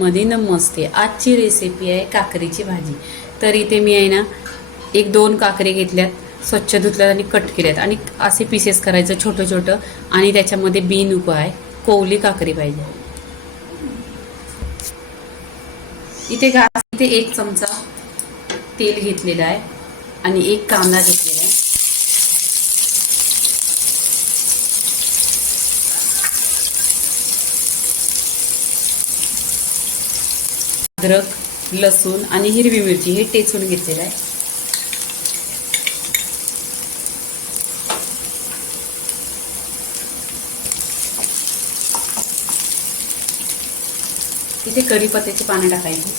मध्ये नमस्ते आजची रेसिपी आहे काकरीची भाजी. तर इथे मी आहे ना एक दोन काकरी घेतल्यात स्वच्छ धुतल्यात आणि कट केल्यात. आणि असे पीसेस करायचं छोटं छोटं. आणि त्याच्यामध्ये बी नको आहे कोवली काकरी पाहिजे. इथे घास इथे एक चमचा तेल घेतलेलं आहे. आणि एक कांदा घेतलेला आहे. अद्रक लसूण आणि हिरवी मिरची हे टेचून घेतलेलं आहे. इथे कढीपत्त्याची पानं टाकायची.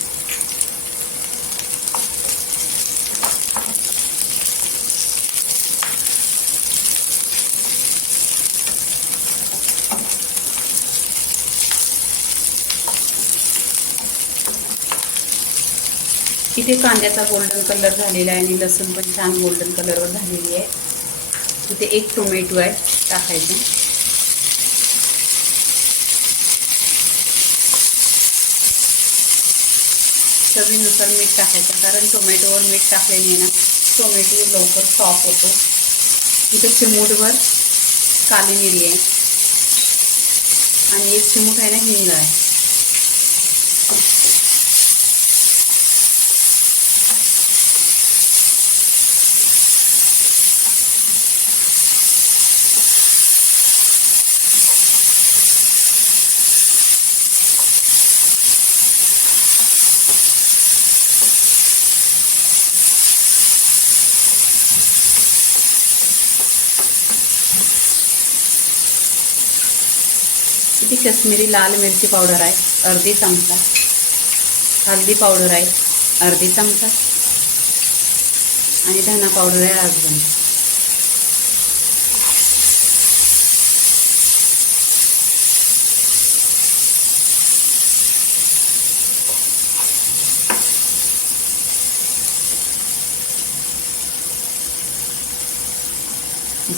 इथे कांद्याचा गोल्डन कलर झालेला आहे आणि लसूण पण छान गोल्डन कलरवर झालेली आहे. इथे एक टोमॅटो आहे टाकायचं. चवीनुसार मीठ टाकायचं कारण टोमॅटोवर मीठ टाकल्याने ना टोमॅटो लवकर सॉफ्ट होतो. इथे चिमूटभर काली मिरी आहे. आणि एक चिमूट आहे ना हिंग आहे. मिरची कश्मीरी लाल मिरची पावडर आहे अर्धी चमचा. हळदी पावडर आहे अर्धी चमचा. आणि धना पावडर आहे अर्ध चमचा.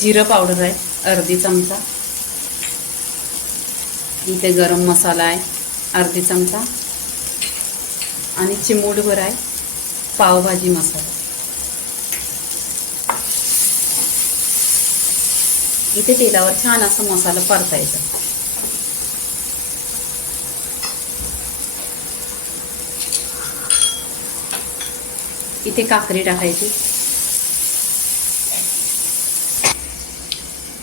जिरं पावडर आहे अर्धी चमचा. इथे गरम मसाला आहे अर्धी चमचा. आणि चिमूटभर आहे पावभाजी मसाला. इथे तेलावर छान असा मसाला परतायचा. इथे काकरी टाकायची.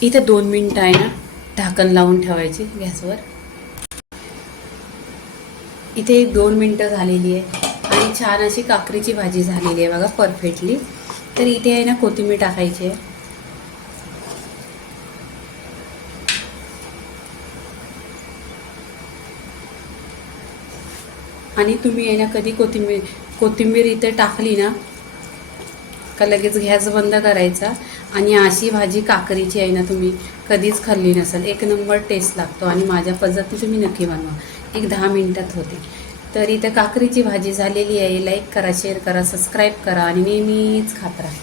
इथे दोन मिनटं आहे ना. झाकण लावून ठेवायचे गॅसवर. इथे एक दोन मिनटं झालेली आहे. आणि छान अशी काकरीची भाजी झालेली आहे बघा परफेक्टली. तर इथे आहे ना कोथिंबीर टाकायची आहे. आणि तुम्ही आहे ना कधी कोथिंबीर कोथिंबीर इथे टाकली ना का लगेच गॅस बंद करायचा. आणि अशी भाजी काकरीची आहे ना तुम्ही कधीच खाल्ली नसेल. एक नंबर टेस्ट लागतो आणि माझ्या पद्धती तुम्ही नक्की बनवा. एक दहा मिनटात होते. तर इथं काकरीची भाजी झालेली आहे. लाईक करा शेअर करा सबस्क्राईब करा आणि नेहमीच खात राहा.